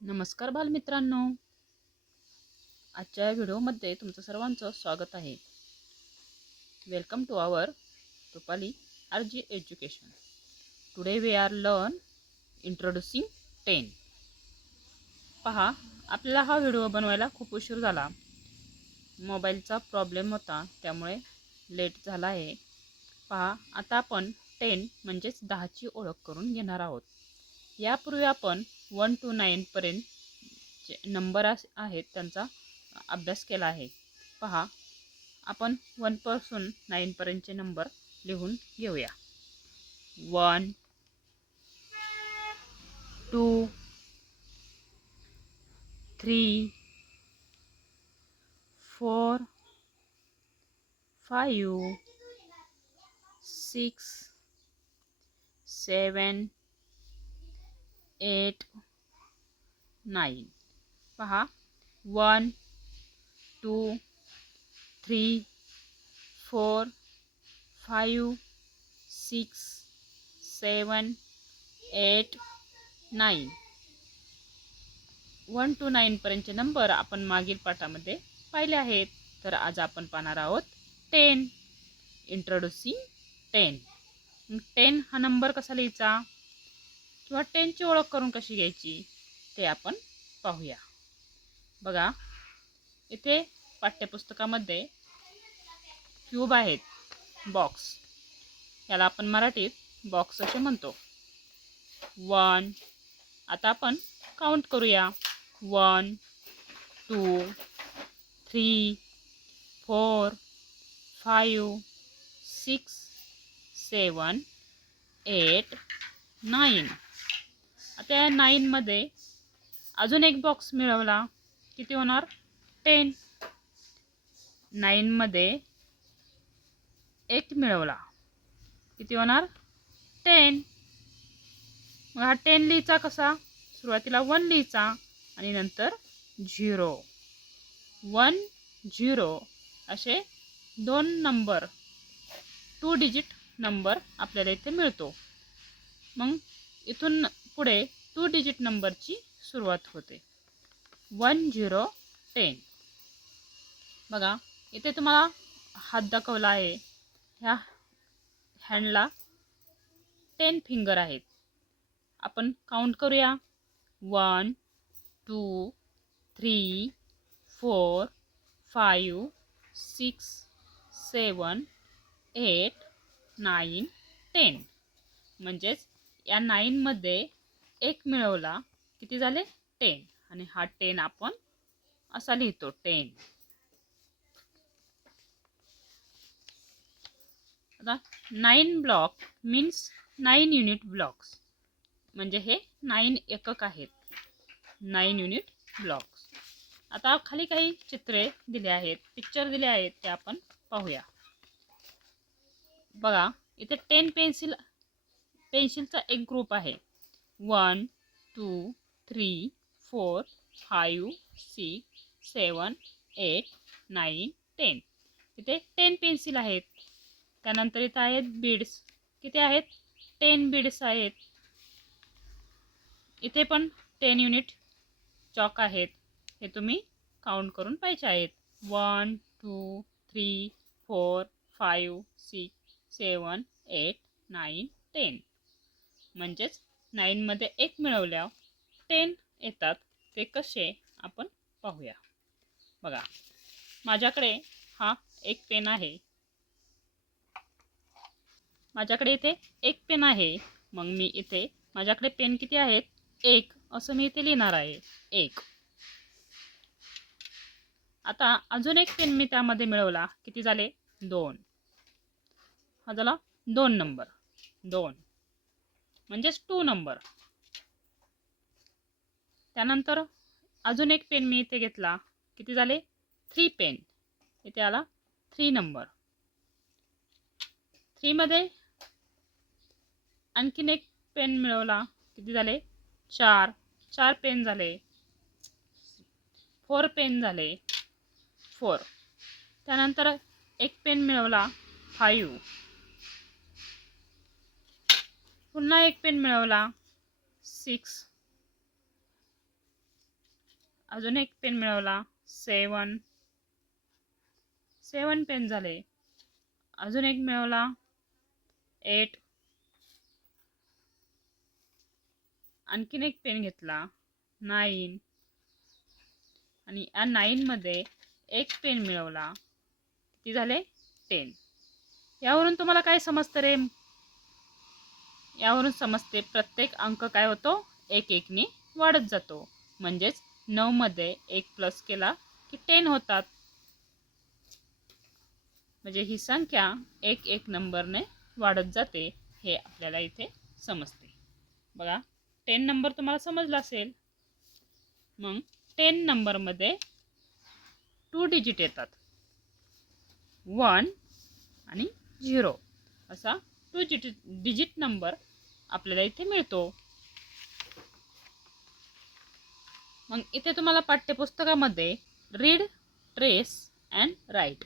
नमस्कार बालमित्रांनो, आजच्या व्हिडिओमध्ये तुमचं सर्वांचं स्वागत आहे. Welcome to our Rupali RG education. Today we are learn introducing 10. पहा, आपल्याला हा व्हिडिओ बनवायला खूप उशीर झाला. मोबाईलचा प्रॉब्लेम होता, त्यामुळे लेट झाला आहे. पहा, आता आपण 10 म्हणजेच 10ची ओळख करून घेणार आहोत. यापूर्वी आपण 1 to 9 पर्यंत नंबर आहेत त्यांचा अभ्यास केला आहे. पहा, आपण 1 पासून 9 पर्यंतचे नंबर लिहून घेऊया. 1 2 3 4 5 6 7 8 9. पहा, 1 2 3 4 5 6 7 8 9. 1 to 9 पर्यंतचे नंबर आपण मागील पाठामध्ये पाहिले आहेत. तर आज आपण पाहणार आहोत 10. इंट्रोड्युसिंग 10. 10 हा नंबर कसा लिहायचा किंवा 10ची ओळख करून कशी घ्यायची ते आपण पाहूया. बघा, इथे पाठ्यपुस्तकामध्ये क्यूब आहेत, बॉक्स. याला आपण मराठीत बॉक्स असे म्हणतो. 1. आता आपण काउंट करूया. 1 2 3 4 5 6 7 8 9. आता या 9 मध्ये अजून एक बॉक्स मिळवला, किती होणार? 10. 9 मध्ये एक मिळवला, किती होणार? 10. मग हा 10 लिहायचा कसा? सुरुवातीला 1 लिहायचा आणि नंतर 0. 1 0 असे दोन नंबर, 2 डिजिट नंबर आपल्याला इथे मिळतो. मग इथून पुढे 2 डिजिट नंबरची सुरुवात होते. 1 0 10. बघा, इथे तुम्हाला हात दाखवला आहे. ह्या हँडला 10 फिंगर आहेत. आपण काउंट करूया. 1 2 3 4 5 6 7 8 9 10. म्हणजेच या 9 मध्ये एक मिळवला, किती झाले? 10. आणि हा 10 आपण असा लिहितो, 10. आता 9 ब्लॉक मीन्स 9 युनिट ब्लॉक्स. म्हणजे हे 9 एकक आहेत, 9 युनिट ब्लॉक्स. आता खाली काही चित्रे दिले आहेत, पिक्चर दिले आहेत, ते आपण पाहूया. बघा, इथे 10 पेन्सिलचा एक ग्रुप आहे. 1 2 3 4 5 6 7 8 9 10. इथे 10 पेन्सिल आहेत. त्यानंतर इथे आहेत बीड्स. किती आहेत? 10 बीड्स आहेत. इथे पण 10 युनिट चॉक आहेत. हे तुम्ही काउंट करून पाहिजे आहेत. 1 2 3 4 5 6 7 8 9 10. म्हणजेच 9 मध्ये एक मिळवल्यावर 10 येतात. ते कसे आपण पाहूया. बघा, माझ्याकडे हा एक पेन आहे. माझ्याकडे इथे एक पेन आहे. मग मी इथे माझ्याकडे पेन किती आहेत? एक, असं मी इथे लिहिणार आहे. एक. आता अजून एक पेन मी त्यामध्ये मिळवला, किती झाले? 2. हा झाला 2 नंबर. 2 म्हणजेच 2 नंबर. त्यानंतर अजून एक पेन मी इथे घेतला, किती झाले? 3 पेन. इथे आला 3 नंबर. 3 मध्ये आणखीन एक पेन मिळवला, किती झाले? 4. 4 पेन झाले. 4 पेन झाले. 4. त्यानंतर एक पेन मिळवला, 5. पुन्हा एक पेन मिळवला, 6. अजून एक पेन मिळवला 7 पेन झाले. अजून एक मिळवला 8. आणखीन एक पेन घेतला 9 आणि या 9 मध्ये एक पेन मिळवला. किती झाले 10. यावरून तुम्हाला काय समजतं रे? यावरून समजते प्रत्येक अंक काय होतो एक एकने वाढत जातो. म्हणजेच 9 मध्ये 1 प्लस केला की 10 होतात. म्हणजे ही संख्या एक एक नंबरने वाढत जाते हे आपल्याला इथे समजते. बघा 10 नंबर तुम्हाला समजला असेल. मग 10 नंबरमध्ये 2 डिजिट येतात 1 आणि 0 असा 2 डिजिट नंबर आपल्याला इथे मिळतो. मग इथे तुम्हाला पाठ्यपुस्तकामध्ये रीड, ट्रेस अँड राईट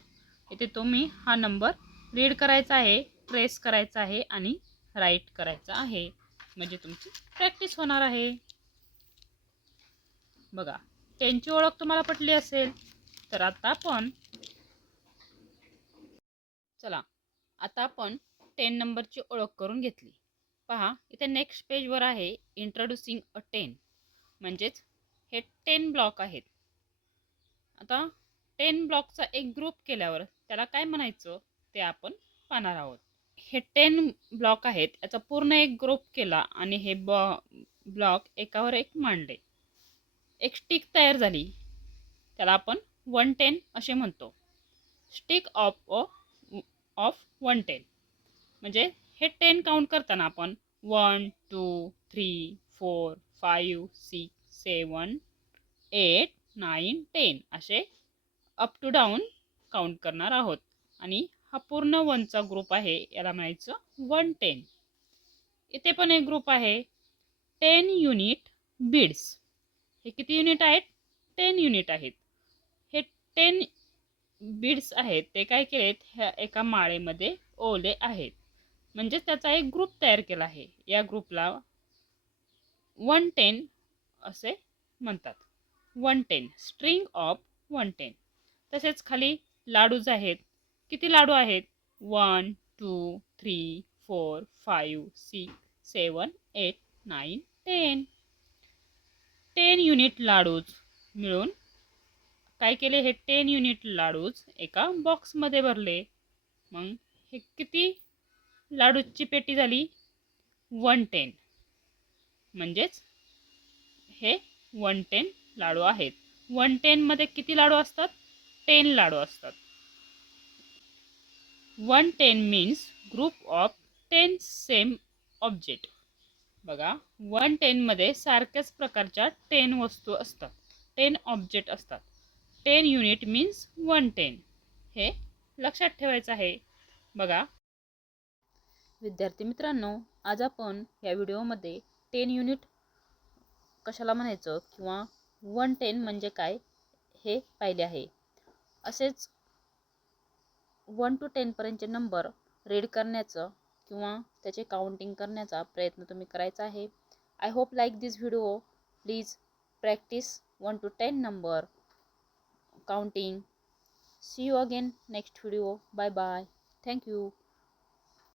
इथे तुम्ही हा नंबर रीड करायचा आहे, ट्रेस करायचा आहे आणि राईट करायचा आहे. म्हणजे तुमची प्रॅक्टिस होणार आहे. बघा 10ची ओळख तुम्हाला पटली असेल तर आता आपण 10 नंबरची ओळख करून घेतली. पहा इथे नेक्स्ट पेजवर आहे इंट्रोड्यूसिंग अ 10. म्हणजेच हे 10 ब्लॉक आहेत. आता 10 ब्लॉकचा एक ग्रुप केल्यावर त्याला काय म्हणायचं ते आपण पाहणार आहोत. हे 10 ब्लॉक आहेत याचा पूर्ण एक ग्रुप केला आणि हे ब्लॉक एकावर एक मांडले. एक स्टिक तयार झाली. त्याला आपण 110 असे म्हणतो. Stick of 110. म्हणजे हे 10 काउंट करताना आपण 1 2 3 4 5 6 7 8 9 10 असे अप टू डाऊन काउंट करणार आहोत. आणि हा पूर्ण 1चा ग्रुप आहे याला म्हणायचं 110. इथे पण एक ग्रुप आहे 10 युनिट बीड्स. हे किती युनिट आहेत 10 युनिट आहेत. हे 10 बीड्स आहेत ते काय केलेत ह्या एका माळेमध्ये ओवले आहेत. म्हणजेच त्याचा एक ग्रुप तयार केला आहे. या ग्रुपला 110 असे म्हणतात. 110 स्ट्रिंग ऑफ 110. तसेच खाली लाडूज आहेत. किती लाडू आहेत 1 2 3 4 5 6 7 8 9 10. 10 युनिट लाडूज मिळून काय केले हे 10 युनिट लाडूज एका बॉक्समध्ये भरले. मग हे किती लाडूची पेटी झाली 110. म्हणजेच हे 110 लाडू आहेत. 110 मध्ये किती लाडू असतात 10 लाडू असतात. 110 means group of 10 same object. बघा 110 मध्ये सारख्याच प्रकारच्या 10 वस्तू असतात, 10 ऑब्जेक्ट असतात. 10 युनिट मीन्स 110 हे लक्षात ठेवायचं आहे. बघा विद्यार्थी मित्रांनो, आज आपण या व्हिडिओमध्ये 10 युनिट कशाला म्हणायचं किंवा 110 म्हणजे काय हे पाहिले आहे. असेच 1 to 10 पर्यंतचे नंबर रीड करण्याचं किंवा त्याचे काउंटिंग करण्याचा प्रयत्न तुम्ही करायचा आहे. I hope like this video. Please practice 1 to 10 number counting. See you again next video. Bye bye. Thank you.